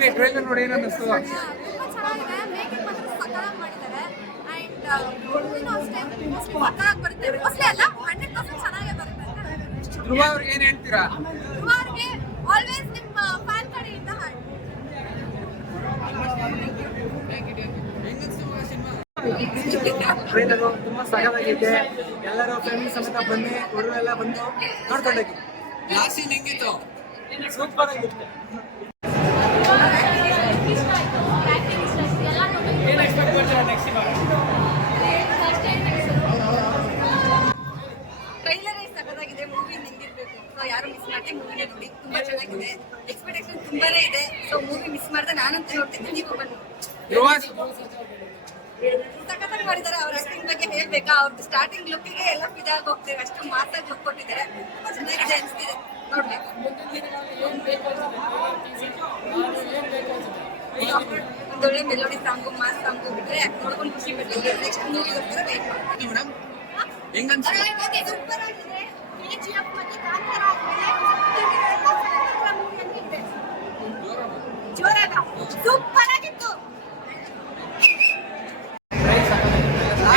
ಹೇಳಿ ಟ್ರೈಲರ್ ನೋಡಿ ಏನು ಸಕ್ಕತ್ತಾಗಿ ಬರುತ್ತೆ. ಧ್ರುವ ಅವ್ರಿಗೆ ಏನ್ ಹೇಳ್ತೀರಾ? ಧ್ರುವ ಅವ್ರಿಗೆ ಆಲ್ವೇಸ್ ನಿಮ್ಮ ಫ್ಯಾನ್ ಕಡೆಯಿಂದ ಹಾಡು. ಟ್ರೈಲರು ತುಂಬಾ ಸಗದಾಗಿದೆ ಎಲ್ಲರೂ ಫ್ಯಾಮಿಲಿ ಸಮೇತ ಬನ್ನಿ. ಹುಡುಗರೆಲ್ಲ ಬಂದು ನೋಡ್ಕೊಂಡೋಗಿ ಲಾಸ್ಟ್ ಸೀನ್ ಹೆಂಗಿತ್ತು? ಸೂಪರ್ ಆಗಿತ್ತು. ಟ್ರೈಲರೇ ಸಕ್ಕತ್ತಾಗಿದೆ ಮೂವಿ ನಿಂಗಿರ್ಬೇಕು ಸೊ ಯಾರು ಮಿಸ್ ಮಾಡಿದೆ ಮೂವಿ ನೋಡಿ. ತುಂಬಾ ಚೆನ್ನಾಗಿದೆ. ಎಕ್ಸ್ಪೆಕ್ಟೇಷನ್ ತುಂಬಾನೇ ಇದೆ. ಸೊ ಮೂವಿ ಮಿಸ್ ಮಾಡ್ದೆ ನಾನಂತೂ ನೋಡ್ತಿದ್ದೆ ನೀವು ಬನ್ನಿ. ಸಖತ್ತಾಗಿ ಮಾಡಿದ್ದಾರೆ ಅವ್ರ ಆಕ್ಟಿಂಗ್ ಬಗ್ಗೆ ಹೇಳ್ಬೇಕಾ? ಅವ್ರದ್ದು ಸ್ಟಾರ್ಟಿಂಗ್ ಲುಕ್ಕಿಗೆ ಎಲ್ಲ ಫಿದಾಗ ಹೋಗ್ತೀವಿ ಅಷ್ಟು ಮಾತಾಗಿ ಲುಕ್ ಕೊಟ್ಟಿದ್ದಾರೆ. ತುಂಬಾ ಚೆನ್ನಾಗಿದೆ ಅನಿಸ್ತಿದೆ. ನೋಡ್ಬೇಕು. ಒಂದೊಳ್ಳೆ ಮೆಲೋಡಿ ಸಾಂಗು ಮಾಸ್ ಸಾಂಗು ಬಿಟ್ರೆ ನೋಡ್ಕೊಂಡು ಖುಷಿ ಪಡ್ತೀವಿ ನೆಕ್ಸ್ಟ್ ಮೂವಿಗೋಸ್ಕರ ವೇಟ್ ಮಾಡ್ತೀವಿ ಮೇಡಮ್ ಹೆಂಗನ್ಸ್ತು ಸೂಪರ್ ಆಗಿದೆ. ಕೆಜಿಎಫ್ ಮತ್ತೆ ಕಾಂತಾರ ಜೋರಾಗ ಸೂಪರ್ ಆಗಿತ್ತು.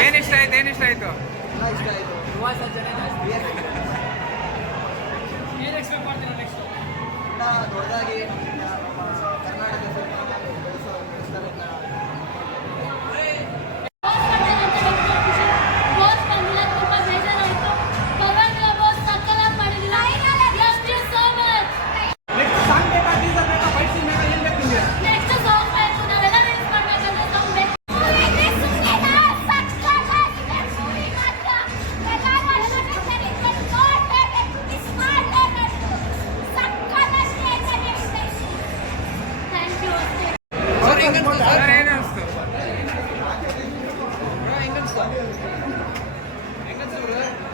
ಏನು ಇಷ್ಟ ಆಯ್ತು ಏನು ಇಷ್ಟ ಆಯ್ತು? ಏನು ಎಕ್ಸ್ಪೆಕ್ಟ್ ಮಾಡ್ತೀರಾ ನೆಕ್ಸ್ಟ್ ದೊಡ್ಡದಾಗಿ ನಮ್ಮ ಕರ್ನಾಟಕ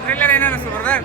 థ్రిల్లర్ అయినా వస్తుంది బ్రదర్